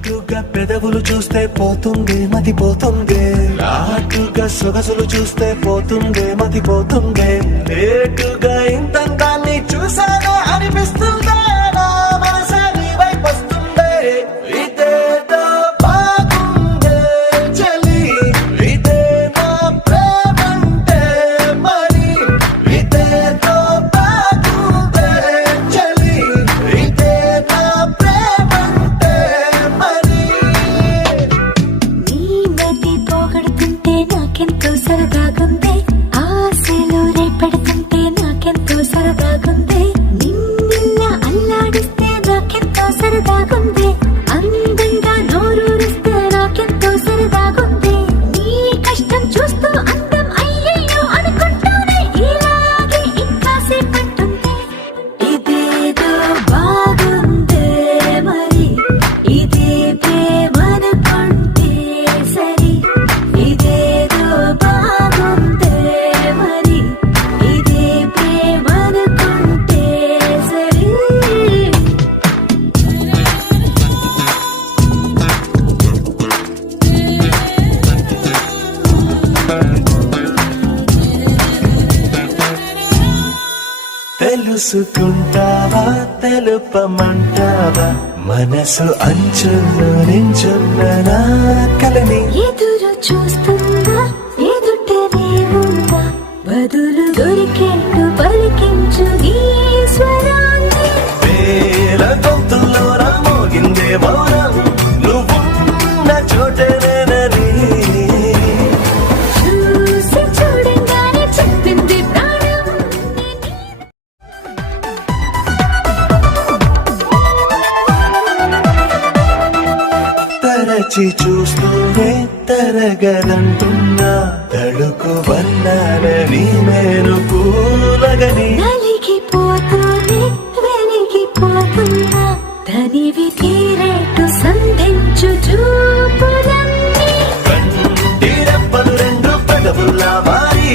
ఘాటుగా పెదవులు చూస్తే పోతుంది మతిపోతుంది, ఘాటుగా సొగసులు చూస్తే పోతుంది మతిపోతుంది, లేటుగా ఇంతంతాన్ని చూసాగా అనిపిస్తుందా నా మనసే నీ వైపు వస్తుంది. ఇదేదో బాగుందే చలి, ఇదే నా ప్రేమంటే మరి, ఇదేదో బాగుందే చలి, ఇదే నా ప్రేమంటే మరి. నీ మతి పోగొడుతుంటే నాకెంతో సరదాగుంది, ఆశలు రేపెడుతుంటే నాకెంతో సరదాగుంది, నిన్నెల్లా అల్లాడిస్తే నాకెంతో సరదాగుంది, అందంగా నోరూరిస్తే నాకెంతో సరదాగుంది, నీ కష్టం చూస్తూ అందం అయ్యయ్యో అనుకుంటూనే ఇలాగే ఇంకాసేపట్టుంది. ఇదేదో బాగుందే మరి, ఇదే ప్రేమనుకుంటే సరి, ఇదేదో బాగుందే మరి, ఇదే ప్రేమనుకుంటే సరి. తెలుసుకుంటావా తెలుపమంటావా, మనసు అంచుల్లో నించున్న నా కలని. ఎదురు చూస్తుందా ఎదుటనే ఉందా, బదులు దొరికేట్టు పలికించు ఈ స్వరాన్ని. వేల గొంతుల్లో మోగిందే మౌనం, నువ్వున్న చోటనేనని. చూసి చూడంగానే చెప్పింది ప్రాణం. తరచి చూస్తూనే తరగదంటున్నా, తడుకు వన్నానని నేను పూలగని. నలిగిపోతూనే వెలిగిపోతున్నా, తనివి తీరేట్టు సంధించు చూపులన్నీ. కంటి రెప్పలు రెండు పెదవుల్లా మారి